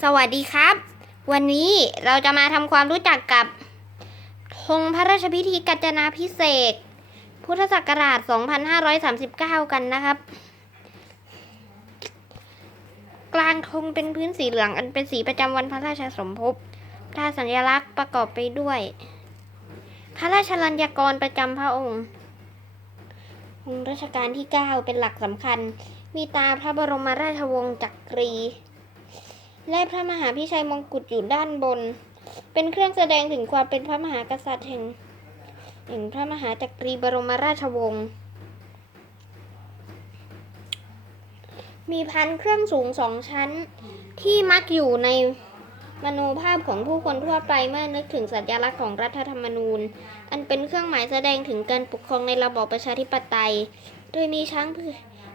สวัสดีครับ วันนี้เราจะมาทำความรู้จักกับธงพระราชพิธีกัจจนาพิเศษ พุทธศักราช 2539 กันนะครับ กลางธงเป็นพื้นสีเหลือง อันเป็นสีประจำวันพระราชสมภพตราสัญลักษณ์ประกอบไปด้วย พระราชลัญญกรประจำพระองค์องค์รัชกาลที่ 9 เป็นหลักสำคัญ มีตาพระบรมราชวงศ์จักรี และพระมหาพิชัยมงกุฎอยู่ด้านบน เป็นเครื่องแสดงถึงความเป็นพระมหากษัตริย์แห่งแห่งพระมหาจักรีบรมราชวงศ์ มีพันเครื่องสูงสองชั้น ที่มักอยู่ในมโนภาพของผู้คนทั่วไปเมื่อนึกถึงสัญลักษณ์ของรัฐธรรมนูญ อันเป็นเครื่องหมายแสดงถึงการปกครองในระบอบประชาธิปไตย โดยมีช้าง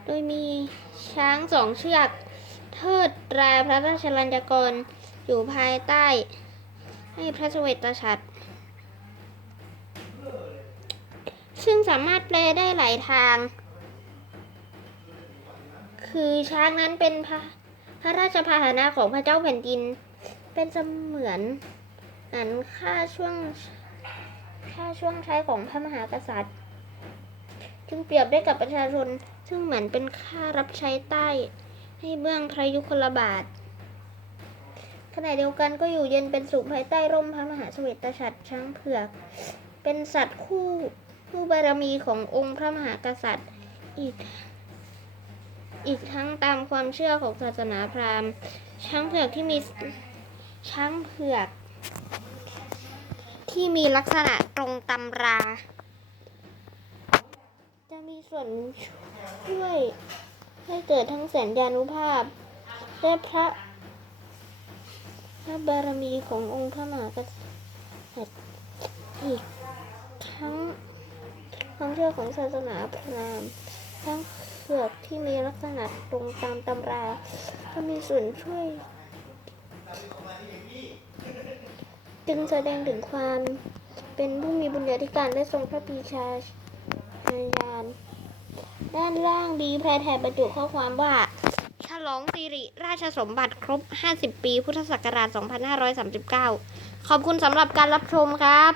โดยมีช้างสองเชือก เทิดตราพระราชลัญจกรอยู่ภายใต้ ให้พระสเสวตฉัตรซึ่งสามารถแปลได้หลายทาง คือช้างนั้นเป็นพระพระราชพาหนะของพระเจ้าแผ่นดิน เป็นเสมือนอันค่าช่วงค่าช่วงใช้ของพระมหากษัตริย์ จึงเปรียบได้กับประชาชน ซึ่งเหมือนเป็นค่ารับใช้ใต้ ให้เบื้องพระยุคลบาท ขณะเดียวกันก็อยู่เย็นเป็นสุขภายใต้ร่มพระมหาสเสวตฉัตรช้างเผือก เป็นสัตว์คู่คู่บารมีขององค์พระมหากษัตริย์อีก อีกทั้งตามความเชื่อของศาสนาพราหมณ์ ช้างเผือกที่มีช้างเผือกที่มีลักษณะตรงตำรา จะมีส่วนช่วย ให้เกิดทั้งแสนยานุภาพและพระพระบารมีขององค์พระมหากษัตริย์อีกทั้งความเชื่อของศาสนาพราหมณ์ทั้งเผือกที่มีลักษณะตรงตามตำราก็มีส่วนช่วย จึงแสดงถึงความเป็นผู้มีบุญญาธิการและทรงพระปีชาญาณ ด้านล่างดีแพรแถบบรรจุข้อความว่า ฉลองสิริราชสมบัติครบ 50 ปี พุทธศักราช 2539 ขอบคุณสำหรับการรับชมครับ